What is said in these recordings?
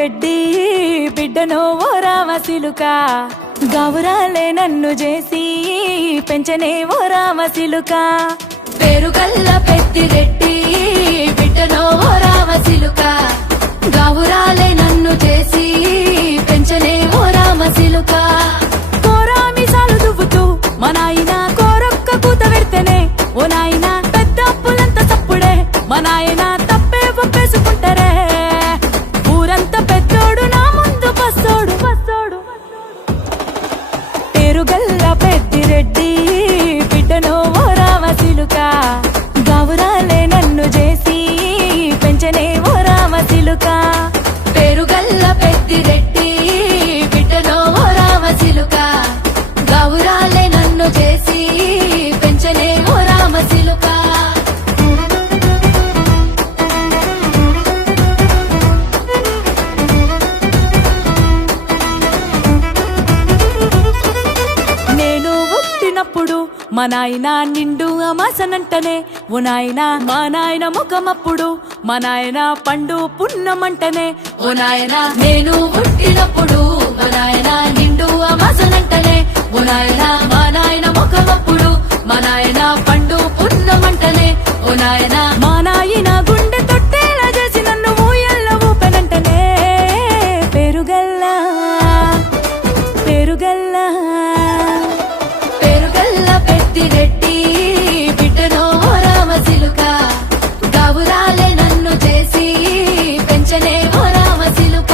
పెద్దిరెడ్డి బిడ్డనో ఓ రామసిలుక గౌరాలే నన్ను చేసి పెంచనే ఓ రామసిలుక పేరుగల్ల పెద్దిరెడ్డి బిడ్డనో ఓ రామసిలుక గౌరాలే నన్ను చేసి పెంచనే ఓ రామసిలుక కోరామిసాలు దువ్వుతూ మా నాయన కోరొక్క కూత పెడితేనే ఓ నాయన పెద్ద అప్పులంత తప్పుడే మా నాయన తప్పే ఒప్పేసుకుంటారే ఊరంతా పెద్దోడు నా ముందు బస్సోడు బస్సోడు పేరుగల్ల పెద్దిరెడ్డి బిడ్డనో ఓ రామసిలుక గౌరాలే నన్ను చేసి పెంచనే ఓ రామసిలుక పేరుగల్ల పెద్దిరెడ్డి బిడ్డనో ఓ రామసిలుక గౌరాలే నన్ను చేసి పెంచనే ఓ రామసిలుక నేను పుట్టినప్పుడు మా నాయన నిండు అమాసనంటనే ఓ నాయన మా నాయన ముఖమప్పుడు మా నాయన పండు పున్నమంటనే ఓ నాయన నేను పుట్టినప్పుడు మా నాయన నిండు అమాసనంటనే ఓ నాయన మా నాయన ముఖమప్పుడు మా నాయన పండు పున్నమంటనే ఓ నాయన మా నాయన గుండె తొట్టేలా చేసి నన్ను ఊయల్ల ఊపెనంటనే పేరుగల్లా పేరుగల్లా పేరుగల్ల పెద్దిరెడ్డి బిడ్డనో ఓ రామసిలుక గౌరాలే నన్ను చేసి పెంచనే ఓ రామసిలుక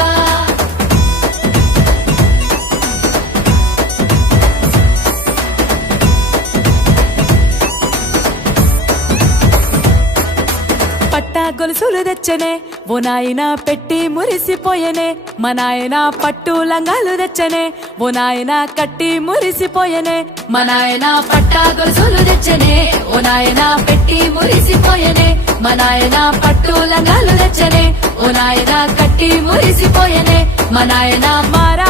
పట్టా గొలుసులు తెచ్చనే ఓ నాయన పెట్టి మురిసిపోయనే మా నాయన పట్టు లంగాలు తెచ్చనే ఓ నాయన కట్టి మురిసిపోయనే మా నాయన పట్టా గొలుసులు తెచ్చనే ఓ నాయన పెట్టి మురిసిపోయనే మా నాయన పట్టు లంగాలు తెచ్చనే ఓ నాయన కట్టి మురిసిపోయనే మా నాయన మారా